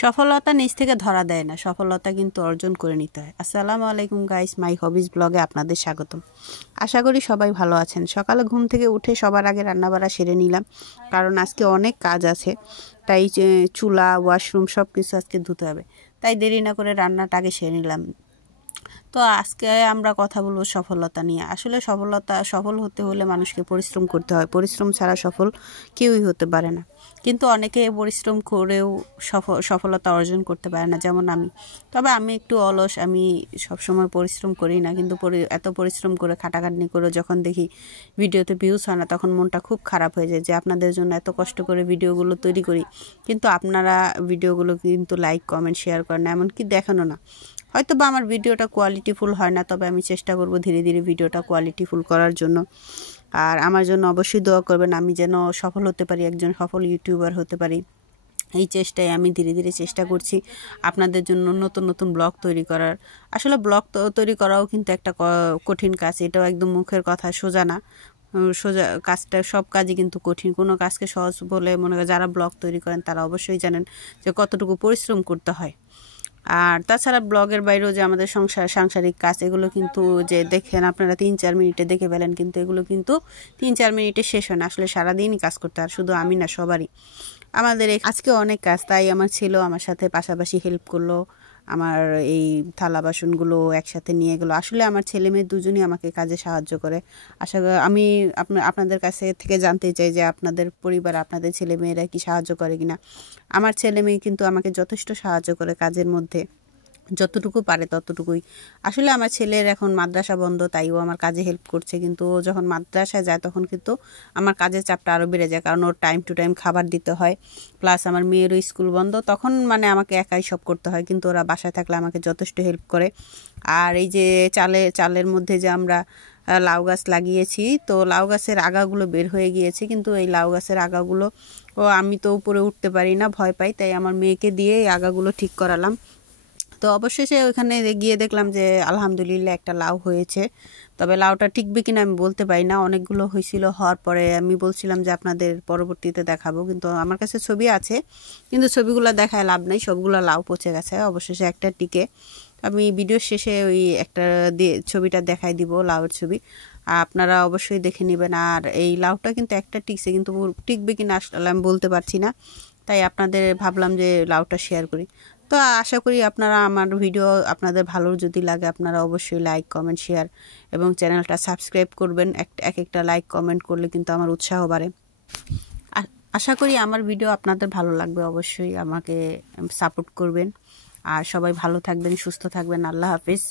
সফলতা নিজ থেকে ধরা দেয় না, সফলতা কিন্তু অর্জন করে নিতে হয়। আসসালামু আলাইকুম গাইস, মাই হবিজ ব্লগে আপনাদের স্বাগতম। আশা করি সবাই ভালো আছেন। সকালে ঘুম থেকে উঠে সবার আগে রান্নাবাড়া সেরে নিলাম, কারণ আজকে অনেক কাজ আছে। তাই চুলা, ওয়াশরুম সব কিছু আজকে ধুতে হবে, তাই দেরি না করে রান্নাটা আগে সেরে নিলাম। তো আজকে আমরা কথা বলবো সফলতা নিয়ে। আসলে সফল হতে হলে মানুষকে পরিশ্রম করতে হয়, পরিশ্রম ছাড়া সফল কেউই হতে পারে না। কিন্তু অনেকে পরিশ্রম করেও সফলতা অর্জন করতে পারে না, যেমন আমি। তবে আমি একটু অলস, আমি সবসময় পরিশ্রম করি না, কিন্তু এত পরিশ্রম করে খাটাখাটনি করে যখন দেখি ভিডিওতে ভিউজ হয় না, তখন মনটা খুব খারাপ হয়ে যায় যে আপনাদের জন্য এত কষ্ট করে ভিডিওগুলো তৈরি করি, কিন্তু আপনারা ভিডিওগুলো কিন্তু লাইক, কমেন্ট, শেয়ার করেন না, এমনকি দেখানো না। হয়তো বা আমার ভিডিওটা কোয়ালিটিফুল হয় না, তবে আমি চেষ্টা করব ধীরে ধীরে ভিডিওটা কোয়ালিটিফুল করার জন্য। আর আমার জন্য অবশ্যই দোয়া করবেন, আমি যেন সফল হতে পারি, একজন সফল ইউটিউবার হতে পারি। এই চেষ্টায় আমি ধীরে ধীরে চেষ্টা করছি আপনাদের জন্য নতুন নতুন ব্লগ তৈরি করার। আসলে ব্লগ তৈরি করাও কিন্তু একটা কঠিন কাজ, এটাও একদম মুখের কথা, সোজা না। সোজা কাজটা, সব কাজই কিন্তু কঠিন, কোনো কাজকে সহজ বলে মনে করেন যারা ব্লগ তৈরি করেন তারা অবশ্যই জানেন যে কতটুকু পরিশ্রম করতে হয়। আর তাছাড়া ব্লগের বাইরেও যে আমাদের সাংসারিক কাজ, এগুলো কিন্তু যে দেখেন আপনারা 3-4 মিনিটে দেখে ফেলেন, কিন্তু এগুলো কিন্তু 3-4 মিনিটে শেষ হয় না। আসলে সারাদিনই কাজ করতে হয়, শুধু আমি না, সবারই। আমাদের আজকে অনেক কাজ, তাই আমার ছেলেও আমার সাথে পাশাপাশি হেল্প করলো। আমার এই থালা বাসনগুলো একসাথে নিয়ে গেলো। আসলে আমার ছেলে মেয়ে দুজনই আমাকে কাজে সাহায্য করে। আমি আপনাদের কাছে থেকে জানতে চাই যে আপনাদের পরিবার, আপনাদের ছেলে মেয়েরা কি সাহায্য করে কিনা। আমার ছেলে মেয়ে কিন্তু আমাকে যথেষ্ট সাহায্য করে কাজের মধ্যে, যতটুকু পারে ততটুকুই। আসলে আমার ছেলের এখন মাদ্রাসা বন্ধ, তাই ও আমার কাজে হেল্প করছে, কিন্তু ও যখন মাদ্রাসায় যায় তখন কিন্তু আমার কাজের চাপটা আরও বেড়ে যায়, কারণ ওর টাইম টু টাইম খাবার দিতে হয়। প্লাস আমার মেয়েরও স্কুল বন্ধ, তখন মানে আমাকে একাই সব করতে হয়, কিন্তু ওরা বাসায় থাকলে আমাকে যথেষ্ট হেল্প করে। আর এই যে চালের মধ্যে যে আমরা লাউ গাছ লাগিয়েছি, তো লাউ গাছের আগাগুলো বের হয়ে গিয়েছে, কিন্তু এই লাউ গাছের আগাগুলো আমি তো উপরে উঠতে পারি না, ভয় পাই, তাই আমার মেয়েকে দিয়ে এই আগাগুলো ঠিক করালাম। তো অবশেষে ওইখানে গিয়ে দেখলাম যে আলহামদুলিল্লাহ একটা লাউ হয়েছে। তবে লাউটা টিকবে কিনা আমি বলতে পারি না, অনেকগুলো হয়েছিল। হওয়ার পরে আমি বলছিলাম যে আপনাদের পরবর্তীতে দেখাবো, কিন্তু আমার কাছে ছবি আছে, কিন্তু ছবিগুলো দেখায় লাভ নেই, সবগুলো লাউ পচে গেছে। অবশেষে একটা টিকে, আমি ভিডিওর শেষে ওই একটা ছবিটা দেখাই দিব, লাউয়ের ছবি, আপনারা অবশ্যই দেখে নেবেন। আর এই লাউটা কিন্তু একটা টিকছে, কিন্তু টিকবে কিনা আসলে আমি বলতে পারছি না, তাই আপনাদের ভাবলাম যে লাউটা শেয়ার করি। তো আশা করি আপনারা আমার ভিডিও আপনাদের ভালো যদি লাগে, আপনারা অবশ্যই লাইক, কমেন্ট, শেয়ার এবং চ্যানেলটা সাবস্ক্রাইব করবেন। এক একটা লাইক, কমেন্ট করলে কিন্তু আমার উৎসাহ বাড়ে। আশা করি আমার ভিডিও আপনাদের ভালো লাগবে, অবশ্যই আমাকে সাপোর্ট করবেন। আর সবাই ভালো থাকবেন, সুস্থ থাকবেন। আল্লাহ হাফিজ।